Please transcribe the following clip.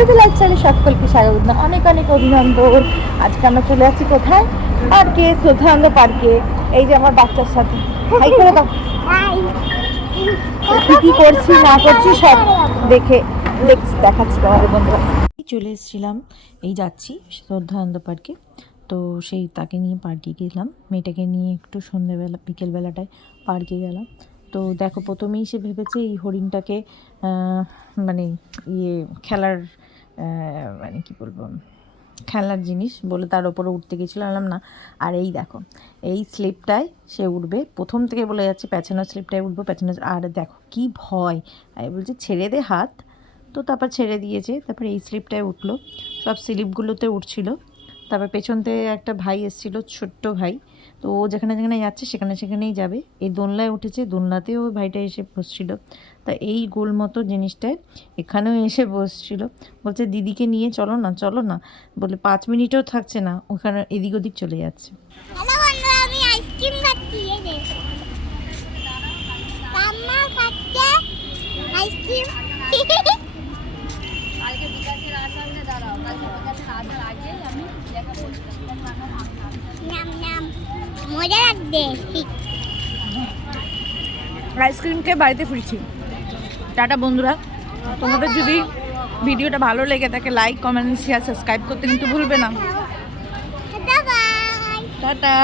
পরিধি লাইফস্টাইলে সকলকে স্বাগত, অনেক অনেক অভিনন্দন। আজকে আমরা চলে আসছি কোথায়? পার্কে, শ্রদ্ধানন্দ পার্কে। এই যে আমার বাচ্চার সাথে হাই করে দাও। কি কি করছি না করছি সব দেখাচ্ছি তোমাদের বন্ধুরা। চলে এসেছিলাম, এই যাচ্ছি শ্রদ্ধানন্দ পার্কে। তো সেই তাকে নিয়ে পার্কে গেলাম, মেয়েটাকে নিয়ে একটু সন্ধ্যেবেলা বিকেলবেলাটায় পার্কে গেলাম। তো দেখো, প্রথমেই সে ভেবেছে এই হরিণটাকে মানে খেলার মানে কী বলবো, খেলার জিনিস বলে তার ওপরে উঠতে গেছিলো, আনলাম না। আর এই দেখো, এই স্লিপটায় সে উঠবে, প্রথম থেকে বলে যাচ্ছে পেছনের স্লিপটায় উঠবো, পেছনের। আর দেখো কি ভয়, আমি বলছি ছেড়ে দে হাত, তো তারপর ছেড়ে দিয়েছে। তারপর এই স্লিপটায় উঠলো, সব স্লিপগুলোতে উঠছিল। তারপর পেছন থেকে একটা ভাই এসেছিলো, ছোট্ট ভাই। তো ও যেখানে যেখানে যাচ্ছে সেখানে সেখানেই যাবে। এই দোলনায় উঠেছে, দোলনাতেও ভাইটা এসে বসছিল। তা এই গোল মতো জিনিসটায় এখানেও এসে বসছিল। বলছে দিদিকে নিয়ে চলো না চলো না, বলে 5 মিনিটও থাকছে না, ওখানে এদিক ওদিক চলে যাচ্ছে। আমি আইসক্রিম খাচ্ছি, এই যে মাম্মা খাচ্ছে আইসক্রিম। কালকে বিকাশের আসালে দাঁড়াও, কালকে বিকাশের আসার আগে আমি দেখা বলছিলাম নাম নাম মজা লাগবে। আইসক্রিমকে বাড়িতে ফিরছি। টাটা বন্ধুরা, তোমাদের যদি ভিডিওটা ভালো লেগে থাকে লাইক কমেন্ট শেয়ার সাবস্ক্রাইব করতে কিন্তু ভুলবে না। বাই। টাটা।